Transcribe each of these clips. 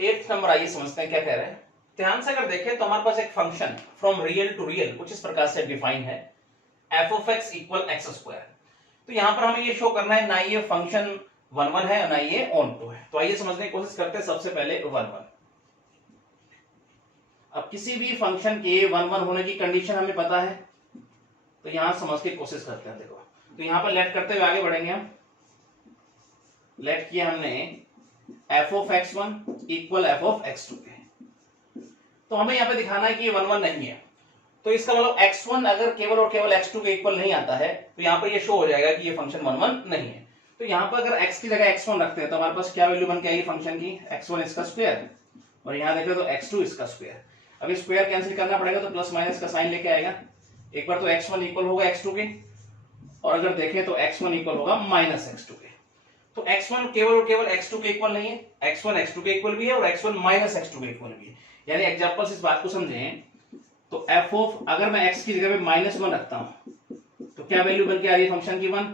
8th number आइए समझते हैं क्या कह रहे हैं। ध्यान से अगर देखें तो हमारे पास एक function from real to real कुछ इस प्रकार से डिफाइन है f of x equal x square. तो यहां पर हमें ये शो करना है ना ये फंक्शन 1 1 है ना ये ऑन टू है। तो आइए समझने की कोशिश करते हैं सबसे पहले 1 1। अब किसी भी फंक्शन के 1 1 होने की कंडीशन हमें पता है, तो यहां समझ की कोशिश करते हैं। देखो तो यहां पर लेट करते हुए आगे बढ़ेंगे हम। लेट किया हमने f of x one equal f of x two के, तो हमें यहां पे दिखाना है कि ये 1 1 नहीं है। तो इसका मतलब x1 अगर केवल और केवल x2 के इक्वल नहीं आता है तो यहाँ पर ये शो हो जाएगा कि ये फंक्शन 1 1 नहीं है। तो यहाँ पर अगर x की जगह x1 रखते हैं तो हमारे पास क्या वैल्यू बन के आएगी फंक्शन की, x1 इसका स्क्वायर, और यहाँ देखें तो x2 इसका स्क्वायर। अब स्क्वायर कैंसिल करना पड़ेगा तो प्लस माइनस का साइन लेके आएगा। एक बार तो x1 इक्वल होगा x2 के, और अगर देखें तो x1 इक्वल होगा माइनस x2 के। तो x1 केवल और केवल x2 के इक्वल नहीं है, x1 x2 के इक्वल भी है और x1 माइनस x2 के इक्वल भी है। यानी एग्जांपल से इस बात को समझें तो f ऑफ अगर मैं x की जगह पे -1 रखता हूं तो क्या वैल्यू बन के आ रही है फंक्शन की 1,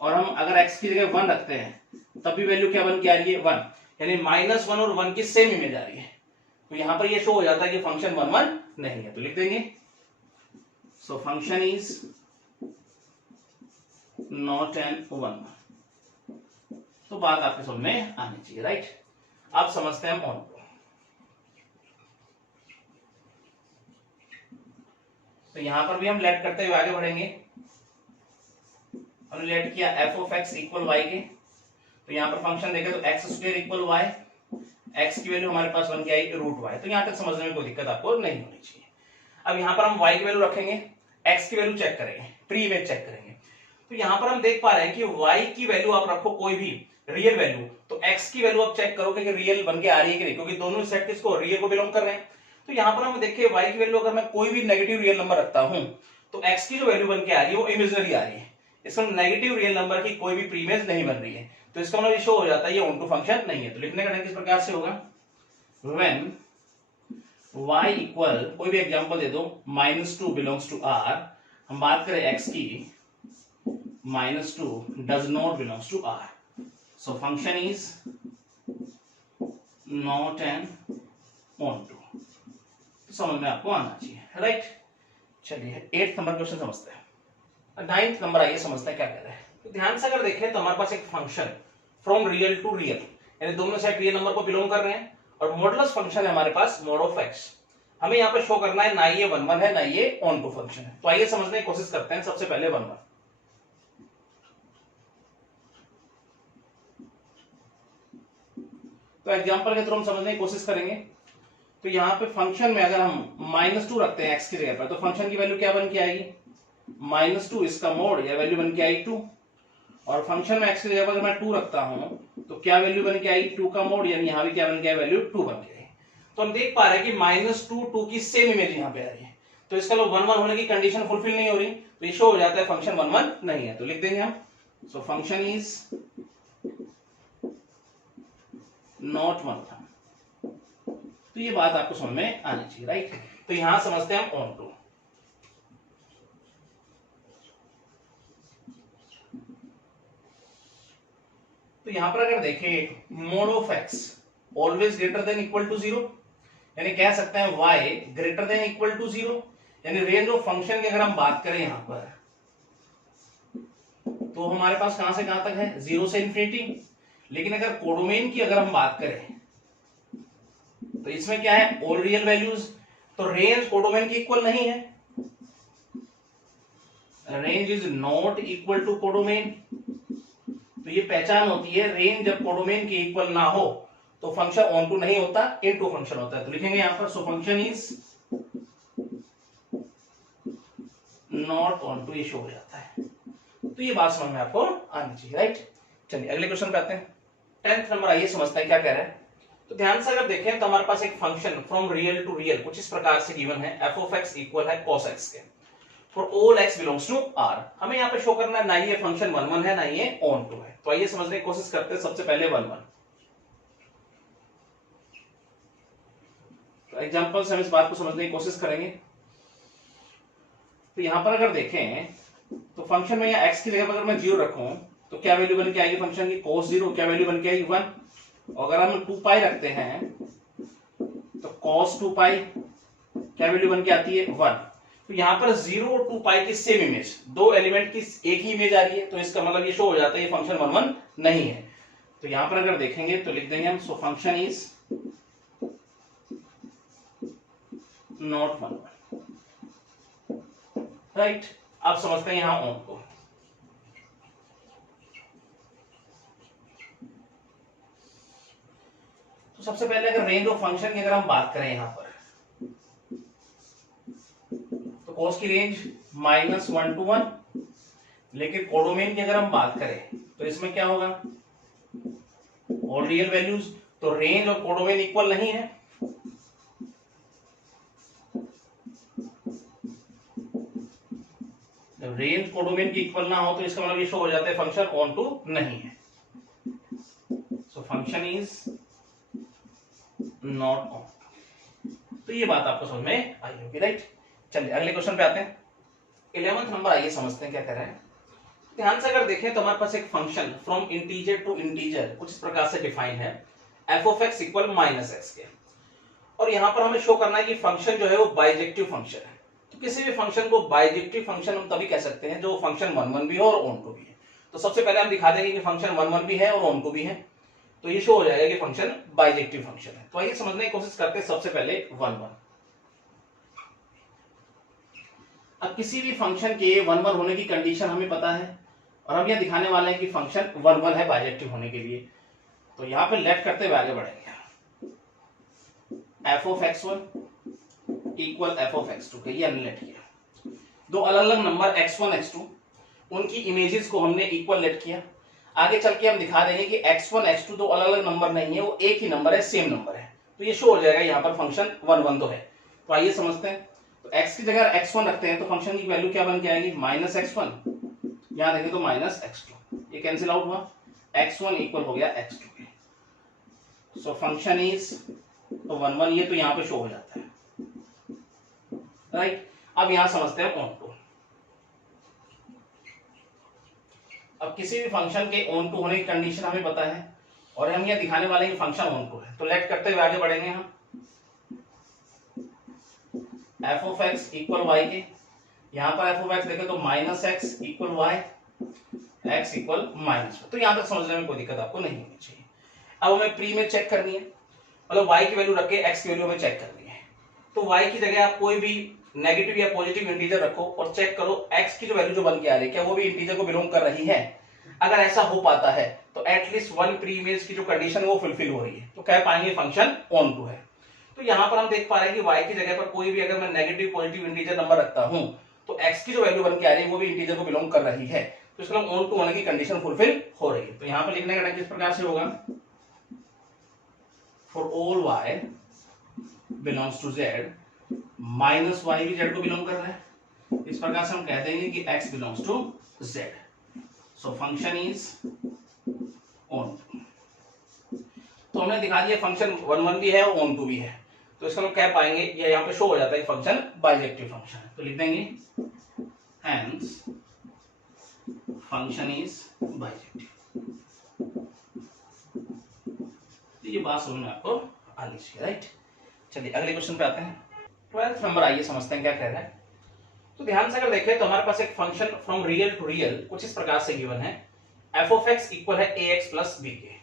और हम अगर x की जगह 1 रखते हैं तब भी वैल्यू क्या बन के आ रही है 1, यानी -1 और 1 की सेम इमेज आ रही है। तो यहां पर ये शो हो जाता है कि फंक्शन 1 1 नहीं है। तो लिख देंगे so function is not N 1 1। तो बात आपके समझ में आनी चाहिए, राइट। आप समझते हैं ऑन। तो यहां पर भी हम लेट करते हुए आगे बढ़ेंगे। हमने लेट किया f of x equal y के, तो यहां पर फंक्शन देखें तो x square equal y, x की वैल्यू हमारे पास बन के आई रूट वाई। तो यहां तक समझने में कोई दिक्कत आपको नहीं होनी चाहिए। अब यहां पर हम वाई की वैल्यू रखेंगे, एक्स की वैल्यू चेक करेंगे, प्री इमेज चेक करेंगे। तो यहां पर हम देख पा रहे हैं कि वाई की वैल्यू आप रखो कोई भी रियल वैल्यू, तो एक्स की वैल्यू आप चेक करोगे कि रियल बन के आ रही है कि नहीं, क्योंकि दोनों सेट किसको रियल को बिलोंग कर रहे हैं। तो यहां पर हम देखिए y की वैल्यू अगर मैं कोई भी नेगेटिव रियल नंबर रखता हूं तो x की जो वैल्यू बन के आ रही है वो इमेजिनरी आ रही है। इसमें नेगेटिव रियल नंबर की कोई भी प्री इमेज नहीं बन रही है, तो इसका मतलब ये शो हो जाता है ये ऑन टू फंक्शन नहीं है। तो लिखने का ढंग किस प्रकार से होगा, व्हेन y इक्वल कोई भी एग्जांपल दे दो -2 बिलोंग्स टू r, हम बात करें x की -2 does not belongs to r, so function is not an onto. समझ में आपको आना चाहिए, राइट। चलिए 8th नंबर क्वेश्चन समझते हैं। 9th नंबर आइए समझते हैं क्या कह रहे हैं। तो ध्यान से अगर देखें तो हमारे पास एक function from real to real, यानी दोनों सेट रियल नंबर को बिलोंग कर रहे हैं, और मॉडुलस फंक्शन है हमारे पास मोड ऑफ एक्स। हमें यहाँ पे शो करना है ना ये 1 1 है ना ये ऑन टू फंक्शन है। तो आइए समझने की कोशिश करते हैं सबसे पहले 1 1। तो एग्जांपल के थ्रू हम समझने की कोशिश करेंगे। तो यहाँ पे फंक्शन में अगर हम -2 रखते हैं x की जगह पर तो फंक्शन की वैल्यू क्या बन के आएगी, -2 इसका मोड या वैल्यू बन के आई 2, और फंक्शन में x की जगह पर अगर मैं 2 रखता हूं तो क्या वैल्यू बन के आई 2 का मोड, यानी यहाँ भी क्या बन के आई वैल्यू 2 बन के आई। तो हम देख पा रहे हैं कि -2 2 की सेम इमेज यहाँ पे आ रही है, तो इसका मतलब 1 1 होने की कंडीशन फुलफिल नहीं हो रही, तो ये शो हो जाता है फंक्शन 1 1 नहीं है। तो लिख देंगे हम सो फंक्शन इज नॉट 1 1। तो ये बात आपको समझ में आनी चाहिए, राइट। तो यहां समझते हैं हम ऑन टू। तो यहां पर अगर देखें mod of x always greater than equal to 0, यानी कह सकते हैं y greater than equal to 0, यानी रेंज ऑफ फंक्शन की अगर हम बात करें यहां पर तो हमारे पास कहां से कहां तक है 0 से इंफिनिटी। लेकिन अगर कोडोमेन की अगर हम बात करें तो इसमें क्या है ऑल रियल वैल्यूज, तो रेंज कोडोमेन की इक्वल नहीं है, range is not equal to codomain. तो ये पहचान होती है रेंज जब कोडोमेन की इक्वल ना हो तो फंक्शन ऑन टू नहीं होता, इनटू फंक्शन होता है। तो लिखेंगे यहां पर so function is not onto, ये शो हो जाता है। तो ये बात समझ में आपको आनी चाहिए, राइट। चलिए अगले क्वेश्चन पे आते हैं। 10th नंबर आइए समझते हैं क्या कह रहे हैं। तो ध्यान से अगर देखें तो हमारे पास एक function from real to real कुछ इस प्रकार से गिवन है एफ ऑफ एक्स इक्वल है cos x के, for all x belongs to r। हमें यहाँ पे शो करना है ना ये फंक्शन 1 1 है ना ये ऑन टू है। तो आइए समझने की कोशिश करते हैं सबसे पहले 1 1। तो एग्जांपल से हम इस बात को समझने की कोशिश करेंगे। तो यहां पर अगर देखें तो फंक्शन में यहाँ x की जगह पर अगर मैं 0 रखूं तो क्या वैल्यू बन के आएगी फंक्शन की cos 0, क्या वैल्यू बन के आएगी 1, और अगर हम 2 पाई रखते हैं cos 2 पाई क्या वैल्यू बन के आती है 1। तो यहां पर 0 और 2 पाई की सेम इमेज, दो एलिमेंट की एक ही इमेज आ रही है, तो इसका मतलब ये शो हो जाता है ये फंक्शन 1 1 नहीं है। तो यहां पर अगर देखेंगे तो लिख देंगे हम सो फंक्शन इज नॉट 1 1, राइट। आप समझते हैं यहां ऑन को। तो सबसे पहले अगर रेंज ऑफ फंक्शन की अगर हम बात करें यहां पर, तो cos की रेंज -1 to 1, लेकिन कोडोमेन की अगर हम बात करें तो इसमें क्या होगा, और रियल वैल्यूज, तो रेंज और कोडोमेन इक्वल नहीं है। जब रेंज कोडोमेन की इक्वल ना हो तो इसका मतलब ये शो हो जाता है फंक्शन ऑन टू नहीं है। सो फंक्शन इज नॉट ऑन। तो ये बात आपको समझ में आई होगी, राइट। चलिए अगले क्वेश्चन पे आते हैं। 11वां नंबर आइए समझते हैं क्या कर रहे हैं। ध्यान से अगर देखें तो हमारे पास एक function from integer to integer कुछ इस प्रकार से डिफाइन है, f of x equal -x के, और यहां पर हमें शो करना है कि फंक्शन जो है वो बाइजेक्टिव फंक्शन है। तो किसी भी फंक्शन को बाइजेक्टिव फंक्शन हम तभी कह सकते हैं जो फंक्शन 1 1 भी हो और ऑन टू भी है। तो सबसे पहले हम दिखा देंगे कि फंक्शन 1 1 भी है और ऑन टू भी है, तो ये शो हो जाएगा कि फंक्शन बाइजेक्टिव फंक्शन है। तो आइए समझने की कोशिश करते हैं सबसे पहले 1 1। अब किसी भी फंक्शन के 1 1 होने की कंडीशन हमें पता है, और हम यह दिखाने वाले हैं कि फंक्शन 1 1 है बाइजेक्टिव होने के लिए। तो यहां पे लेट करते हुए आगे बढ़ेंगे। f of x1 equal f of x2 ये हमने लेट किया। दो अलग अलग नंबर x1 x2 उनकी इमेजेस को हमने इक्वल लेट किया। आगे चल के हम दिखा देंगे कि x1 x2 दो अलग अलग नंबर नहीं है, वो एक ही नंबर है, सेम नंबर है। तो ये शो हो जाएगा यहाँ पर फंक्शन 1 1 तो है। तो आइए समझते हैं। तो x की जगह x1 रखते हैं तो फंक्शन की वैल्यू क्या बन के आएगी -x1, यहां देखें तो -x2, ये कैंसिल आउट हुआ, x1 इक्वल हो गया x2। सो फंक्शन इज 1 1, ये तो यहां पे शो हो जाता है, राइट। अब यहां समझते हैं ऑन टू। अब किसी भी फंक्शन के ऑन टू होने की कंडीशन हमें पता है, और हम ये दिखाने वाले हैं कि फंक्शन ऑन टू है। तो लेट करते हुए आगे बढ़ेंगे हम। f of x equal y के, यहां पर f of x देखें तो -x equal y, x equal -1। तो यहां तक समझने में कोई दिक्कत आपको नहीं होनी चाहिए। अब हमें प्री में चेक करनी है, मतलब y की वैल्यू रख के x की वैल्यू हमें चेक करनी है। तो y की जगह आप कोई भी नेगेटिव या पॉजिटिव इंटीजर रखो और चेक करो x की जो वैल्यू जो बन के आ रही है क्या वो भी इंटीजर को बिलोंग कर रही है। अगर ऐसा हो पाता है तो एटलीस्ट 1 प्री इमेज की जो कंडीशन वो फुलफिल हो रही है, तो कह पाएंगे फंक्शन ऑन टू है। तो यहां पर हम देख पा रहे हैं कि y की जगह पर कोई भी अगर मैं नेगेटिव पॉजिटिव इंटीजर नंबर रखता हूं तो x की जो वैल्यू बन के आ रही है वो भी इंटीजर को बिलोंग कर रही है, तो इसका ऑन टू होने की कंडीशन फुलफिल हो रही है। तो यहां पर लिखने का ढंग किस प्रकार से होगा, for all y belongs to z minus y भी z को बिलोंग कर रहा है, इस प्रकार से हम कह देंगे कि x belongs to z। So function is onto. तो हमने दिखा दिया फंक्शन 1 1 भी है और ऑन टू भी है, तो इसका हम कह पाएंगे या यहां पे शो हो जाता है फंक्शन बाइजेक्टिव फंक्शन है। तो लिख देंगे हेंस फंक्शन इज बाइजेक्टिव। ये बात समझ में आपको आनी चाहिए, राइट। चलिए अगले क्वेश्चन पे आते हैं। 12th नंबर आइए समझते हैं क्या कह रहा है। तो ध्यान से अगर देखें तो हमारे पास एक function from real to real कुछ इस प्रकार से गिवन है, f of x इक्वल है ax प्लस b के,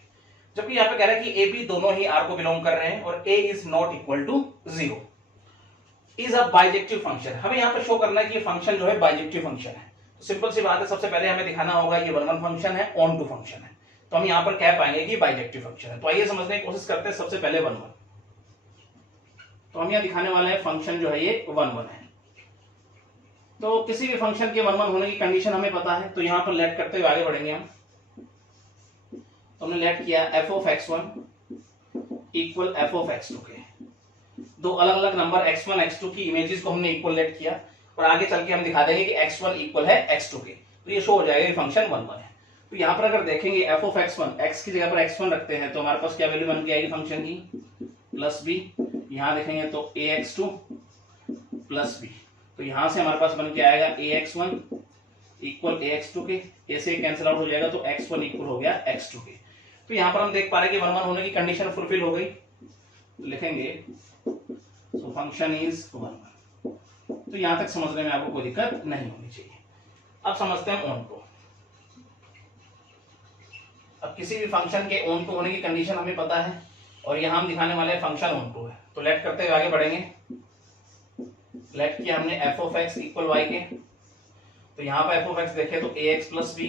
जबकि यहाँ पे कह रहा है कि a b दोनों ही r को बिलोंग कर रहे हैं और a is not equal to 0 is a bijective function. हमें यहाँ पे शो करना है कि ये फंक्शन जो है बाइजेक्टिव फंक्शन है। तो सिंपल सी बात है, सबसे पहले हमें दिखाना होगा ये 1 1 फंक्शन है, ऑन टू फंक्शन है, तो हम यहाँ पर कह पाएंगे कि बाइजेक्टिव फंक्शन है। तो आइए समझने की कोशिश करते हैं सबसे पहले 1 1। तो हम यहाँ दिखाने वाले हैं फंक्शन जो है ये 1 1 है। तो किसी भी फंक्शन के 1 1 होने की कंडीशन हमें पता है, तो यहाँ पर लेट करते हुए आगे बढ़ेंगे हम। तो हमने लेट किया f of x1 equal f of x2 के, दो अलग अलग नंबर x1 x2 की इमेजेस को हमने इक्वल लेट किया, और आगे चल के हम दिखा देंगे कि x1 इक्वल है x2 के, तो ये शो हो जाएगा फंक्शन 1 1 है। तो यहाँ पर अगर देखेंगे f of x1, x की जगह पर x1 रखते हैं तो हमारे पास क्या वैल्यू बन के आएगी फंक्शन की, प्लस b। यहाँ देखेंगे तो ax2 प्लस b, तो यहां से हमारे पास बन के आएगा ax1 इक्वल ax2 के, ऐसे कैंसिल आउट हो जाएगा तो x1 इक्वल हो गया x2 के। तो यहां पर हम देख पा रहे हैं कि 1 1 होने की कंडीशन फुलफिल हो गई। तो लिखेंगे तो फंक्शन इज 1 1। तो यहां तक समझने में आपको कोई दिक्कत नहीं होनी चाहिए। अब समझते हैं ऑन टू। अब किसी भी फंक्शन के ऑन टू होने की कंडीशन हमें पता है और यहां हम दिखाने वाले हैं फंक्शन ऑन टू है। तो लेट करते हुए आगे बढ़ेंगे। लेट किया हमने f of x equal y के, तो यहां पर एफ ऑफ एक्स देखे तो a x plus b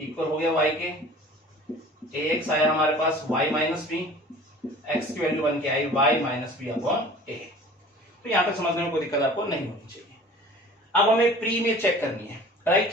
equal हो गया वाई के, ए एक्स आया हमारे पास वाई माइनस बी, एक्स की वैल्यू बन के आई y minus b upon a. तो यहां तक समझने में कोई दिक्कत आपको नहीं होनी चाहिए। अब हमें प्री इमेज चेक करनी है, राइट।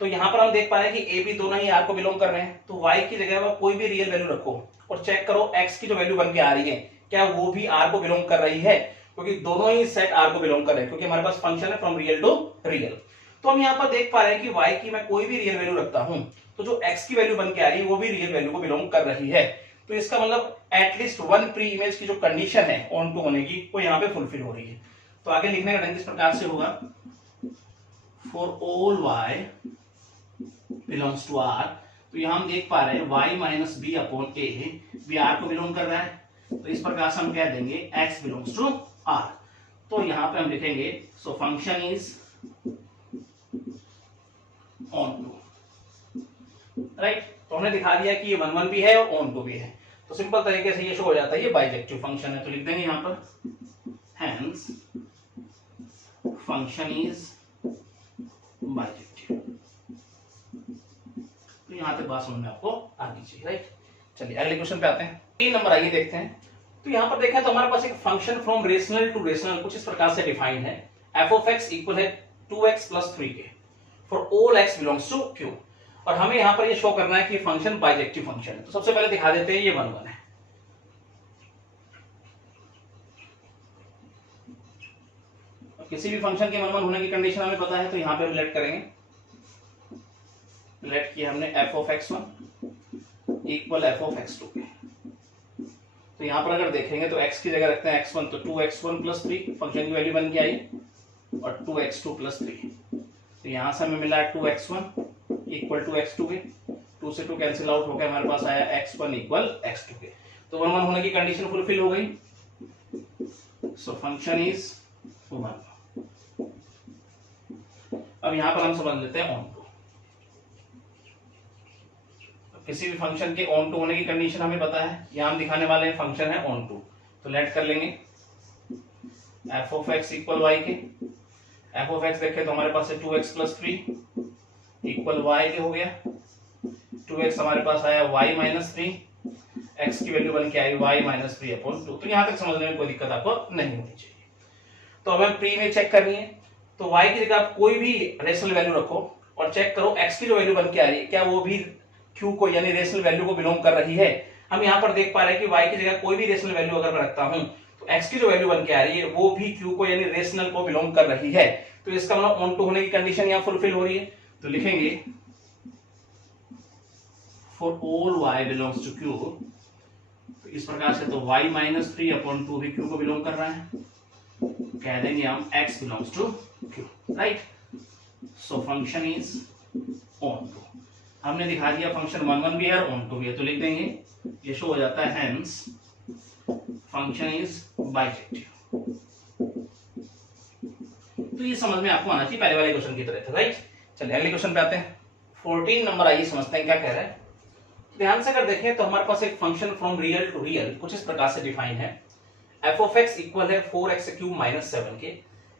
तो यहां पर हम देख पा रहे हैं कि ए बी दोनों ही आर को बिलोंग कर रहे हैं, तो वाई की जगह पर कोई भी रियल वैल्यू रखो और चेक करो एक्स की जो वैल्यू बन के आ रही है क्या वो भी आर को बिलोंग कर रही है, क्योंकि दोनों ही सेट आर को बिलोंग कर रहे हैं, क्योंकि हमारे पास फंक्शन है फ्रॉम रियल टू रियल। तो हम यहाँ पर देख पा रहे हैं कि y की मैं कोई भी रियल वैल्यू रखता हूं तो जो x की वैल्यू बन के आ रही है वो भी रियल वैल्यू को बिलोंग कर रही है। तो इसका मतलब एटलीस्ट वन प्री इमेज की जो कंडीशन है ऑन टू होने की वो यहाँ पे फुलफिल हो रही है। तो आगे लिखने का ढंग इस प्रकार से होगा, for all y belongs to r। तो यहां हम देख पा रहे हैं y minus b upon a भी r को बिलोंग कर रहा है, तो इस प्रकार से हम कह देंगे x बिलोंग्स टू r। तो यहां पे हम लिखेंगे so function is onto, right. तो हमने दिखा दिया कि ये 1 1 भी है और ऑन टू भी है, तो सिंपल तरीके से ये शो हो जाता है ये बाइजेक्टिव फंक्शन है। तो लिख देंगे यहां पर हेंस फंक्शन इज बाइजेक्टिव। तो यहां तक बात समझ में आपको आनी चाहिए, राइट। चलिए अगले क्वेश्चन पे आते हैं। 3 नंबर आइए देखते हैं। तो यहां पर देखें तो हमारे पास एक function from rational to rational कुछ इस प्रकार से डिफाइंड है, एफ ऑफ एक्स इक्वल है 2x plus 3k for all x belongs to q। और हमें यहां पर ये शो करना है कि फंक्शन बाइजेक्टिव फंक्शन है। तो सबसे पहले दिखा देते हैं ये 1 1 है। किसी भी फंक्शन के 1 1 होने की कंडीशन हमें पता है, तो यहां पे हम लेट करेंगे। लेट किया हमने f of x1 equal f of x2 के। तो यहां पर अगर देखेंगे तो x की जगह रखते हैं x1, तो 2x1 प्लस 3 फंक्शन की वैल्यू बन के आई और 2x2 प्लस 3। तो यहां से हमें मिला 2x1 इक्वल टू x2 के, 2 से 2 कैंसिल आउट हो गया, हमारे पास आया x1 इक्वल x2 के। तो 1 1 होने की कंडीशन फुलफिल हो गई। So function is 1। अब यहां पर हम समझ लेते हैं ऑन टू। किसी भी फंक्शन के ऑन टू होने की कंडीशन हमें पता है, यहां हम दिखाने वाले हैं फंक्शन है ऑन टू। तो लेट कर लेंगे f of x equal y के। एफ ऑफ एक्स देखें तो हमारे पास है 2x प्लस 3 इक्वल वाई के हो गया। 2x हमारे पास आया y माइनस 3, x की वैल्यू बन के आई y माइनस 3 अपॉन 2। तो यहां तक समझने में कोई दिक्कत आपको नहीं होनी चाहिए। तो हमें प्री में चेक करनी है, तो y की जगह आप कोई भी रेशनल वैल्यू रखो और चेक करो x की जो वैल्यू बन के आ रही है क्या वो भी q को यानी रेशनल वैल्यू को बिलोंग कर रही है। हम यहां पर देख पा रहे हैं कि y की जगह कोई भी रेशनल वैल्यू अगर मैं रखता हूं तो x की जो वैल्यू बन के आ रही है वो भी q को यानी रेशनल को बिलोंग कर रही है। तो इसका मतलब ऑन टू होने की कंडीशन यहां फुलफिल हो रही है। तो लिखेंगे for all y belongs to q। तो इस प्रकार से तो y माइनस 3 अपॉन 2 भी q को बिलोंग कर रहा है, कह देंगे हम x belongs to q, right. So function is onto. हमने दिखा दिया फंक्शन 1 1 भी है और ऑन टू भी है, तो लिख देंगे ये शो हो जाता है हेंस फंक्शन इज बाइजेक्टिव। तो ये समझ में आपको आना चाहिए पहले वाले क्वेश्चन की तरह था, राइट। चलिए अगले क्वेश्चन पे आते हैं। 14 नंबर आइए समझते हैं क्या कह रहा है। ध्यान से अगर देखें तो हमारे पास एक function from real to real कुछ इस प्रकार से डिफाइन है, एफ ऑफ एक्स इक्वल है 4x³ माइनस 7 के।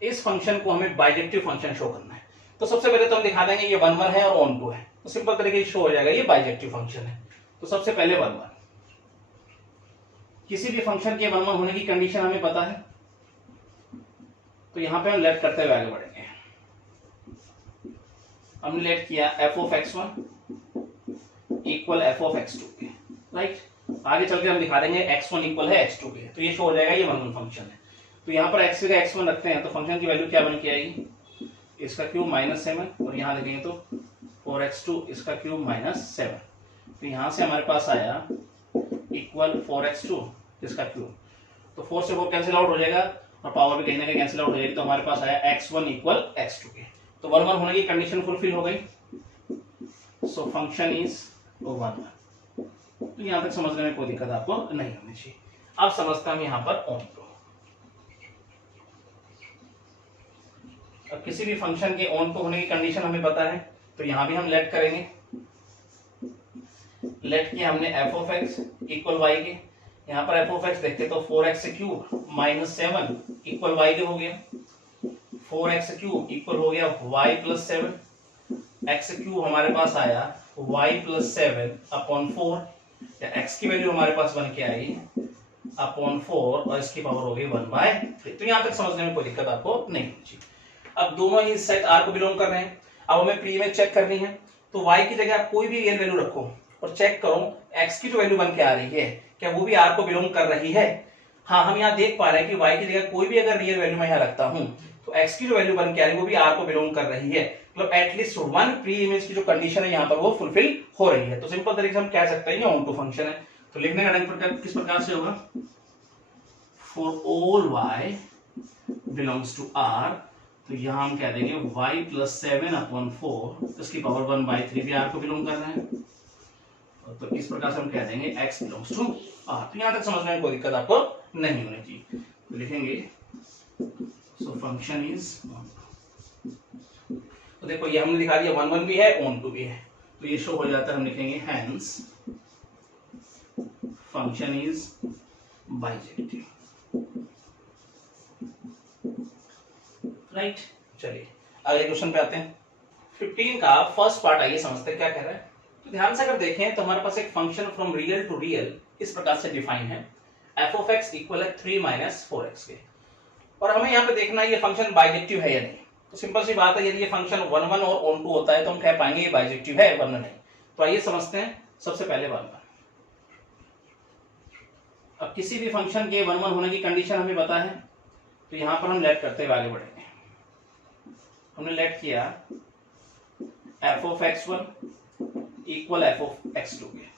इस फंक्शन को हमें बाइजेक्टिव फंक्शन शो करना है। तो सबसे पहले तो हम दिखा देंगे ये 1 1 है और ऑन टू है, तो सिंपल तरीके से शो हो जाएगा ये बाइजेक्टिव फंक्शन है। तो सबसे पहले 1 1, किसी भी फंक्शन के 1 1 होने की कंडीशन हमें पता है, तो यहां पे हम लेट करते हुए आगे बढ़ेंगे। हमने लेट किया f of x1 equal f of x2 के, राइट। आगे चल के हम दिखा देंगे x1 इक्वल है x2 के, तो ये शो हो जाएगा ये 1 1 फंक्शन है। तो यहाँ पर x का x1 रखते हैं तो फंक्शन की वैल्यू क्या बन के आएगी, इसका क्यूब माइनस 7 और यहाँ देखेंगे तो 4x2 इसका क्यूब माइनस 7। तो यहाँ से हमारे पास आया इक्वल 4x2 इसका क्यूब, तो 4 से 4 कैंसिल आउट हो जाएगा और पावर भी कहीं ना कहीं कैंसिल आउट हो जाएगी, तो हमारे पास आया x1 इक्वल x2 के। तो 1 1 होने की कंडीशन फुलफिल हो गई। So function is 1 1। तो यहां तक समझने में कोई दिक्कत आपको नहीं होनी चाहिए। अब समझते हम यहां पर ऑन टू। अब किसी भी फंक्शन के ऑन टू होने की कंडीशन हमें पता है, तो यहां भी हम लेट करेंगे। लेट किया हमने f of x equal y के, यहाँ पर एफ ऑफ एक्स देखते तो 4x cube minus 7 equal y के हो गया, 4x क्यूब इक्वल हो गया y प्लस 7, एक्स क्यूब हमारे पास आया y प्लस 7 अपॉन 4, या x की वैल्यू हमारे पास बन के आई अपॉन 4 और इसकी पावर हो गई 1/3। तो यहां तक समझने में कोई दिक्कत आपको नहीं होगी। अब दोनों ही सेट R को बिलोंग कर रहे हैं। अब हमें प्री इमेज चेक करनी है, तो y की जगह आप कोई भी रियल वैल्यू रखो और चेक करो x की जो वैल्यू बन के आ रही है क्या वो भी R को बिलोंग कर रही है। हाँ, हम यहाँ देख पा रहे हैं कि y की जगह कोई भी अगर रियल वैल्यू मैं यहाँ रखता हूँ तो x की जो वैल्यू बन के आ रही है वो भी R को बिलोंग कर रही है, मतलब एटलीस्ट वन प्री इमेज की जो कंडीशन है यहाँ पर वो फुलफिल हो रही है। तो सिंपल तरीके से हम कह सकते हैं ये ऑन टू फंक्शन है। तो लिखने का ढंग किस प्रकार से होगा, for all y belongs to R, तो यहां हम कह देंगे y प्लस 7 अपॉन 4 इसकी पावर 1/3 भी R को बिलोंग कर रहे हैं, तो इस प्रकार से हम कह देंगे x बिलोंग्स टू R। तो यहां तक समझने में कोई दिक्कत आपको नहीं होनी चाहिए। तो लिखेंगे सो फंक्शन इज, तो देखो ये हमने दिखा दिया 1 1 भी है ऑन टू भी है, तो ये शो हो जाता है। हम लिखेंगे hence function is bijective, right. चलिए अगले क्वेश्चन पे आते हैं। 15 का फर्स्ट पार्ट आइए समझते हैं क्या कह रहा है। तो ध्यान से अगर देखें तो हमारे पास एक function from real to real इस प्रकार से डिफाइन है, f ऑफ x इक्वल है 3 माइनस 4x के, और हमें यहाँ पे देखना है ये फंक्शन बाइजेक्टिव है या नहीं। तो सिंपल सी बात है, यदि ये फंक्शन 1 1 और ऑन टू होता है तो हम कह पाएंगे ये बाइजेक्टिव है, वरना नहीं। तो आइए समझते हैं। सबसे पहले 1 1, अब किसी भी फंक्शन के 1 1 होने की कंडीशन हमें पता है, तो यहां पर हम लेट करते हुए आगे बढ़ेंगे। हमने लेट किया f of x1 equal f of x2 के।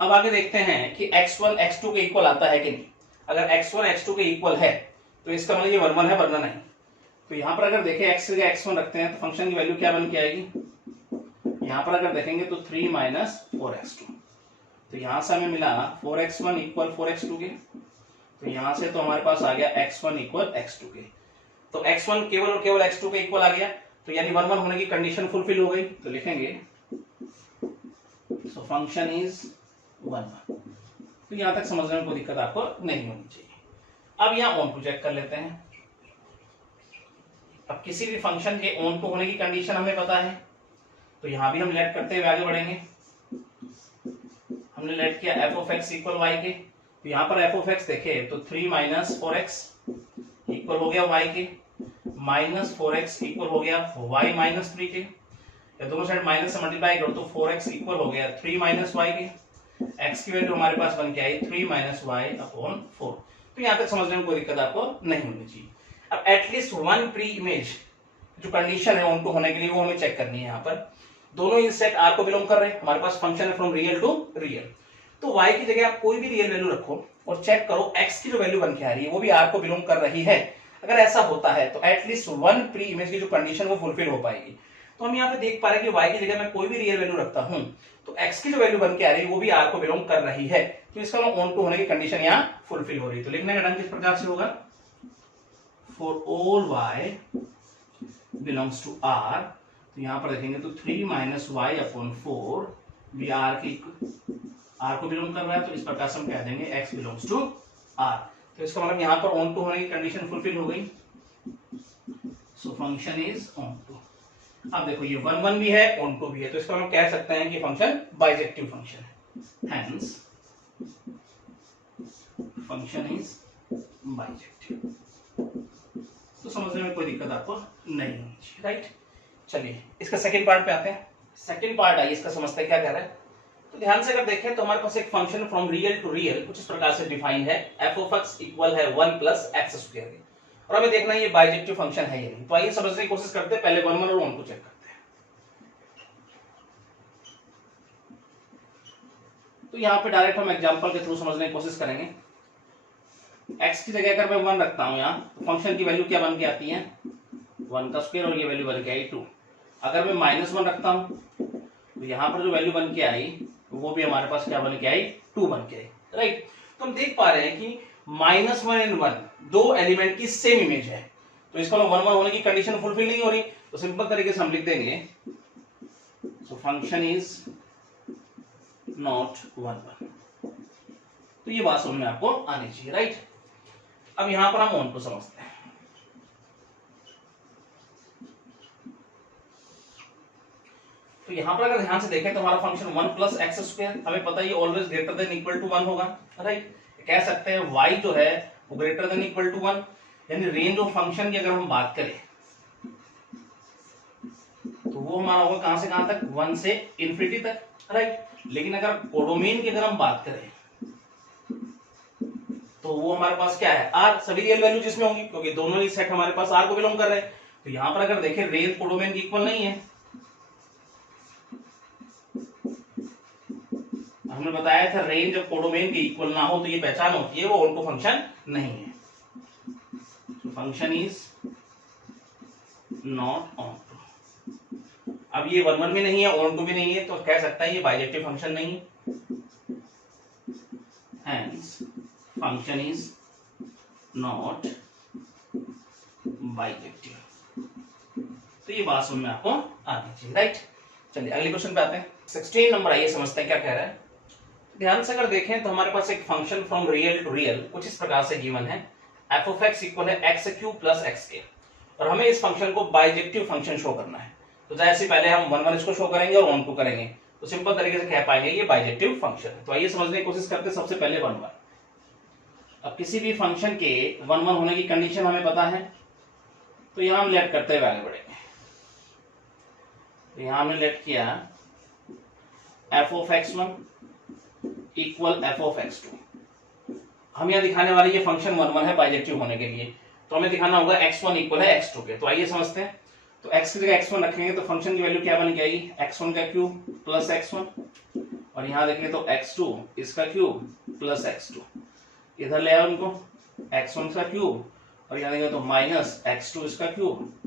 अब आगे देखते हैं कि x1 x2 के इक्वल आता है कि नहीं। अगर x1 x2 के इक्वल है तो इसका मतलब ये 1 1 है, वरना नहीं। तो यहां पर अगर देखें x की जगह x1 रखते हैं तो फंक्शन की वैल्यू क्या बन के आएगी, यहां पर अगर देखेंगे तो 3 माइनस 4x2, तो यहां से हमें मिला 4x1 इक्वल 4x2 के, तो यहां से तो हमारे पास आ गया x1 इक्वल x2 के। तो x1 केवल और केवल x2 के इक्वल आ गया, तो यानी 1 1 होने की कंडीशन फुलफिल हो गई। तो लिखेंगे सो फंक्शन इज 1 1। तो यहां तक समझने में कोई दिक्कत आपको नहीं होनी चाहिए। अब यहां ऑन टू चेक कर लेते हैं। अब किसी भी फंक्शन के ऑन टू होने की कंडीशन हमें पता है, तो यहां भी हम लेट करते हुए आगे बढ़ेंगे। हमने लेट किया f of x equal y के, तो यहां पर f ऑफ x देखे तो 3 माइनस 4x इक्वल हो गया y के, माइनस 4x इक्वल हो गया y माइनस 3 के, या दोनों साइड माइनस से मल्टीप्लाई करो तो 4x इक्वल हो गया 3 माइनस y के। x की वैल्यू हमारे पास बन के आई 3 माइनस y अपॉन 4। तो यहां तक समझने में कोई दिक्कत आपको नहीं होनी चाहिए। अब एटलीस्ट वन प्री इमेज जो कंडीशन है ऑन टू होने के लिए वो हमें चेक करनी है। यहाँ पर दोनों ही सेट R को बिलोंग कर रहे हैं, हमारे पास फंक्शन है फ्रॉम रियल टू रियल, तो y की जगह आप कोई भी रियल वैल्यू रखो और चेक करो x की जो वैल्यू बन के आ रही है वो भी R को बिलोंग कर रही है। अगर ऐसा होता है तो एटलीस्ट वन प्री इमेज की जो कंडीशन वो फुलफिल हो पाएगी। तो हम यहाँ पे देख पा रहे हैं कि y की जगह मैं कोई भी रियल वैल्यू रखता हूँ तो x की जो वैल्यू बन के आ रही है वो भी R को बिलोंग कर रही है, तो इसका ऑन टू होने की कंडीशन यहाँ फुलफिल हो रही है। तो लिखने का ढंग किस प्रकार से होगा, for all y belongs to R, तो यहां पर देखेंगे तो 3 माइनस y अपॉन 4 भी R को बिलोंग कर रहा है, तो इस प्रकार से हम कह देंगे x बिलोंग्स टू R। तो इसका मतलब यहां पर ऑन टू होने की कंडीशन फुलफिल हो गई, so function is onto. अब देखो ये 1 1 भी है ऑन टू भी है, तो इसका हम कह सकते हैं कि फंक्शन बाइजेक्टिव फंक्शन है, हेंस फंक्शन इज बाइजेक्टिव। तो समझने में कोई दिक्कत आपको नहीं होनी चाहिए, राइट। चलिए इसका सेकंड पार्ट पे आते हैं। सेकंड पार्ट आइए इसका समझते हैं क्या कह रहा है। तो ध्यान से अगर देखें तो हमारे पास एक function from real to real कुछ इस प्रकार से डिफाइन है, f ऑफ x इक्वल है 1 प्लस x स्क्वायर के, और हमें देखना है ये बाइजेक्टिव फंक्शन है या नहीं। तो आइए समझने की कोशिश करते हैं, पहले 1 1 और 1 को चेक करते हैं। तो यहाँ पे डायरेक्ट हम एग्जांपल के थ्रू समझने की कोशिश करेंगे। x की जगह अगर मैं 1 रखता हूँ यहाँ, तो फंक्शन की वैल्यू क्या बन के आती है, 1 का स्क्वायर, और ये वैल्यू बन के आई 2। अगर मैं -1 रखता हूँ तो यहाँ पर जो वैल्यू बन के आई वो भी हमारे पास क्या बन के आई, 2 बन के आई, राइट। तो हम देख पा रहे हैं कि -1 एंड 1 दो एलिमेंट की सेम इमेज है, तो इसका मतलब 1 1 होने की कंडीशन फुलफिल नहीं हो रही, तो सिंपल तरीके से हम लिख देंगे सो फंक्शन इज नॉट 1 1। तो ये बात समझ में आपको आनी चाहिए, राइट। अब यहां पर हम ऑन को समझते हैं। तो यहां पर अगर ध्यान से देखें तो हमारा फंक्शन 1 प्लस एक्स स्क्वायर, हमें पता है ये always greater than equal to 1 होगा, राइट। कह सकते हैं y जो है वो ग्रेटर देन इक्वल टू 1, यानी रेंज ऑफ फंक्शन की अगर हम बात करें तो वो हमारा होगा कहां से कहां तक, 1 से इंफिनिटी तक, राइट। लेकिन अगर कोडोमेन की अगर हम बात करें तो वो हमारे पास क्या है, r, सभी रियल वैल्यू जिसमें होंगी, क्योंकि दोनों ही सेट हमारे पास r को बिलोंग कर रहे हैं। तो यहां पर अगर देखें रेंज कोडोमेन की इक्वल नहीं है, हमने बताया था रेंज जब कोडोमेन के इक्वल ना हो तो ये पहचान होती है वो ऑन टू फंक्शन नहीं है। Function is not onto. अब ये 1 1 भी नहीं है, ऑन टू भी नहीं है, तो कह सकता है ये बाइजेक्टिव फंक्शन नहीं है, hence function is not bijective. तो ये बात समझ में आपको आनी चाहिए, राइट। चलिए अगले क्वेश्चन पे आते हैं। 16 नंबर आइए समझते हैं क्या कह रहा है। ध्यान से अगर देखें तो हमारे पास एक function from real to real कुछ इस प्रकार से गिवन है, एफ ऑफ एक्स इक्वल है एक्स क्यूब प्लस एक्स के, और हमें इस फंक्शन को बाइजेक्टिव फंक्शन शो करना है। तो जैसे पहले हम 1 1 इसको शो करेंगे और ऑन टू करेंगे, तो सिंपल तरीके से कह पाएंगे ये बाइजेक्टिव फंक्शन है। तो आइए समझने की कोशिश करते हैं। सबसे पहले 1 1। अब किसी भी फंक्शन के 1 1 होने की कंडीशन हमें पता है, तो यहां हम लेट करते हुए आगे बढ़ेंगे। तो यहां हमने लेट किया f of x 1 equal f of x 2। हम यहां दिखाने वाले ये फंक्शन 1 1 है बाइजेक्टिव होने के लिए, तो हमें दिखाना होगा x1 इक्वल है x2 के। तो आइए समझते हैं। तो x की जगह x1 रखेंगे तो फंक्शन की वैल्यू क्या बन जाएगी, x1 का क्यूब प्लस x1, और यहां देखेंगे तो x2 इसका क्यूब प्लस x2, इधर ले आओ उनको, x1 का क्यूब, और यहां देखेंगे तो माइनस x2 इसका cube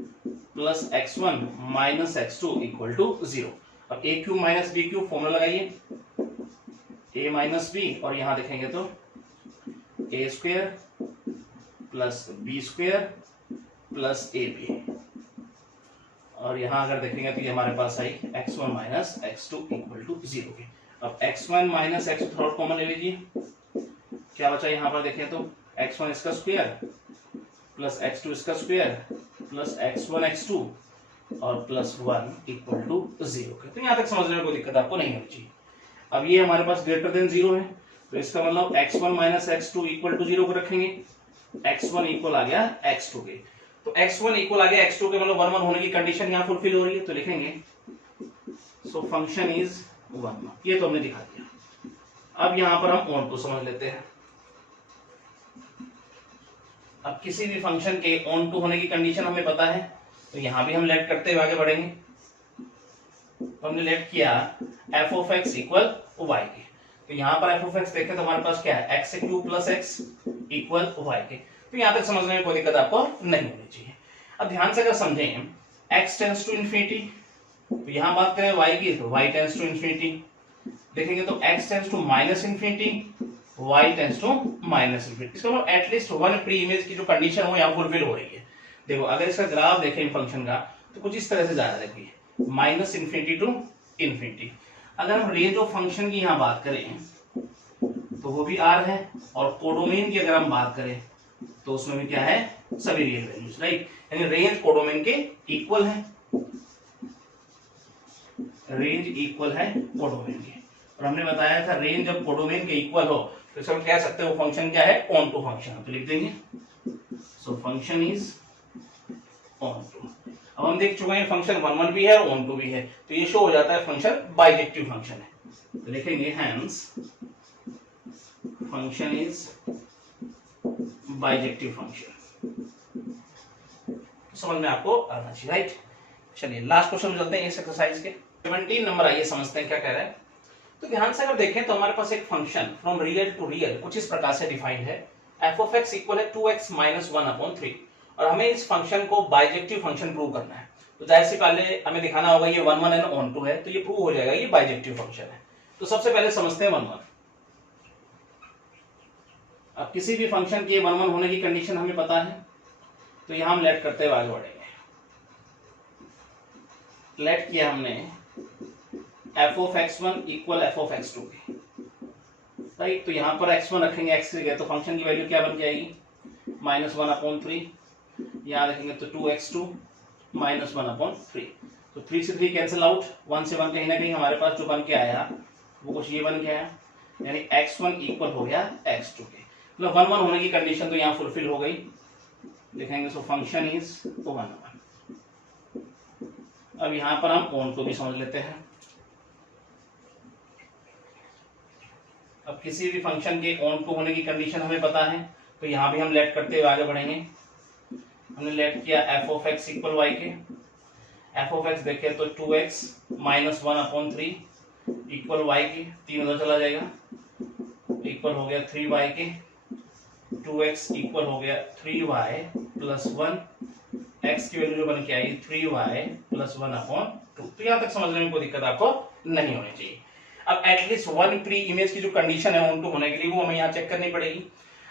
plus x1 minus x2 equal to 0। अब a cube minus b cube formula लगाइए, a माइनस बी, और यहां देखेंगे तो a square plus b square plus a b, और यहां अगर देखेंगे तो ये हमारे पास आई x1 minus x2 equal to 0 के। अब x1 minus x2 third common ले लीजिए, क्या बचा यहां पर देखें तो x1 इसका स्क्वायर प्लस x2 इसका स्क्वायर प्लस x1 x2 और प्लस 1 इक्वल टू 0 के। तो यहां तक समझने में कोई दिक्कत आपको नहीं होनी चाहिए। अब ये हमारे पास ग्रेटर देन 0 है, तो इसका मतलब x1 minus x2 equal to 0 को रखेंगे, x1 इक्वल आ गया x2 के। तो x1 इक्वल आ गया x2 के, मतलब 1 1 होने की कंडीशन यहां फुलफिल हो रही है, तो लिखेंगे सो फंक्शन इज 1 1। ये तो हमने दिखा दिया। अब यहां पर हम ऑन टू समझ लेते हैं। अब किसी भी फंक्शन के ऑन टू होने की कंडीशन हमें पता है, तो यहां भी हम लेट करते हुए आगे बढ़ेंगे। तो हमने लेट किया f of x equal y के, तो यहां पर एफ ऑफ एक्स देखें तो हमारे पास क्या है, x cube plus x equal y के। तो यहां तक समझने में कोई दिक्कत आपको नहीं होनी चाहिए। अब ध्यान से अगर समझें, x टेंड्स टू इन्फिनिटी, तो यहां बात करें y की तो y टेंड्स टू इन्फिनिटी, देखेंगे तो x tends to minus infinity, y tends to minus infinity. इसका मतलब एटलीस्ट वन प्री इमेज की जो कंडीशन हो यहां फुलफिल हो रही है। देखो अगर इसका ग्राफ देखें फंक्शन का तो कुछ इस तरह से जा रहा है, देखिए माइनस इन्फिनिटी टू इन्फिनिटी। अगर हम रेंज ऑफ फंक्शन की यहां बात करें तो वो भी r है, और कोडोमेन की अगर हम बात करें तो उसमें भी क्या है, सभी रियल वैल्यूज, राइट। यानी रेंज कोडोमेन के इक्वल है, रेंज इक्वल है कोडोमेन के। और हमने बताया था रेंज जब कोडोमेन के इक्वल हो तो इसका कह सकते हैं वो फंक्शन क्या है, ऑन टू फंक्शन। तो लिख देंगे so function is onto. अब हम देख चुके हैं फंक्शन 1 1 भी है और ऑन टू भी है, तो ये शो हो जाता है फंक्शन बाइजेक्टिव फंक्शन है। तो लिखेंगे hence function is bijective function. समझ में आपको आना चाहिए, राइट। चलिए लास्ट क्वेश्चन में चलते हैं इस एक्सरसाइज के। 17 नंबर आइए समझते हैं क्या कह रहा है। तो ध्यान से अगर देखें तो हमारे पास एक function from real to real कुछ इस प्रकार से डिफाइंड है, एफ ऑफ एक्स इक्वल है 2x माइनस 1/3, और हमें इस फंक्शन को बाइजेक्टिव फंक्शन प्रूव करना है। तो जाहिर सी पहले हमें दिखाना होगा ये 1 1 एंड ऑन टू है, तो ये प्रूव हो जाएगा ये बाइजेक्टिव फंक्शन है। तो सबसे पहले समझते हैं 1 1। अब किसी भी फंक्शन के 1 1 होने की कंडीशन हमें पता है, तो यहां हम लेट करते हुए आगे बढ़ेंगे। लेट किया हमने f of x1 equal f of x2 की, राइट। तो यहां पर x1 रखेंगे x की जगह, तो फंक्शन की वैल्यू क्या बन जाएगी, -1/3। यहां रखेंगे तो 2x2 -1/3। तो 3 से 3 कैंसिल आउट, 1 से 1 कहीं ना कहीं हमारे पास जो बन के आया वो कुछ ये बन के आया, यानी x1 इक्वल हो गया x2 के। मतलब 1 1 होने की कंडीशन तो यहाँ फुलफिल हो गई, लिखेंगे सो फंक्शन इज 1 1। अब यहां पर हम ऑन टू भी समझ लेते हैं। अब किसी भी फंक्शन के ऑन टू होने की कंडीशन हमें पता है, तो यहां भी हम लेट करते हुए आगे बढ़ेंगे। हमने लेट किया f of x equal y के, एफ ऑफ एक्स देखे तो 2x -1/3 इक्वल वाई के, 3 उधर चला जाएगा, इक्वल हो गया 3y के, 2x इक्वल हो गया 3y + 1, x की वैल्यू जो बन के आई 3y + 1/2। तो यहां तक समझने में कोई दिक्कत आपको नहीं होनी चाहिए। अब एटलीस्ट वन प्री इमेज की जो कंडीशन है ऑन टू होने के लिए वो हमें यहाँ चेक करनी पड़ेगी।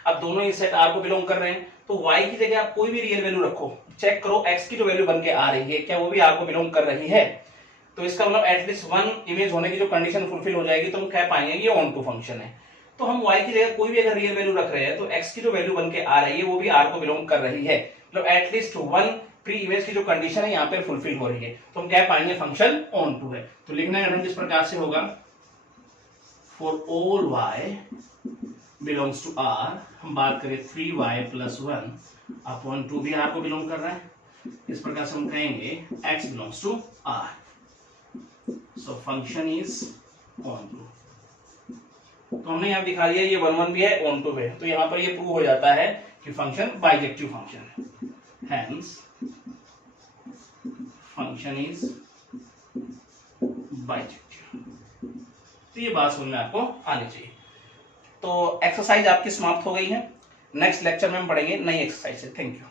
अब दोनों ही सेट R को बिलोंग कर रहे हैं, तो y की जगह आप कोई भी रियल वैल्यू रखो, चेक करो x की जो वैल्यू बन के आ रही है क्या वो भी R को बिलोंग कर रही है। तो इसका मतलब एटलीस्ट वन इमेज होने की जो कंडीशन फुलफिल हो जाएगी तो हम कह पाएंगे ये ऑन टू फंक्शन है। तो हम y की जगह कोई भी अगर रियल वैल्यू रख रहे हैं तो x की जो वैल्यू बन के आ रही है वो भी R को बिलोंग कर रही है। मतलब एटलीस्ट वन प्री इमेज की जो कंडीशन है यहाँ पे फुलफिल हो रही है, तो हम कह पाएंगे फंक्शन ऑन टू है। तो लिखना है जिस प्रकार से होगा, for all y belongs to R, हम बात करें 3y + 1/2 भी R को बिलोंग कर रहा है, इस प्रकार से हम कहेंगे x belongs to R, so function is onto. तो हमने यहाँ दिखा दिया ये 1 1 भी है, ऑन टू है, तो यहाँ पर ये प्रूव हो जाता है कि फंक्शन बाइजेक्टिव फंक्शन है, हेंस फंक्शन इज बाइजेक्टिव। तो ये बात समझ में आपको आनी चाहिए। तो एक्सरसाइज आपकी समाप्त हो गई है, नेक्स्ट लेक्चर में हम पढ़ेंगे नई एक्सरसाइज से। Thank you.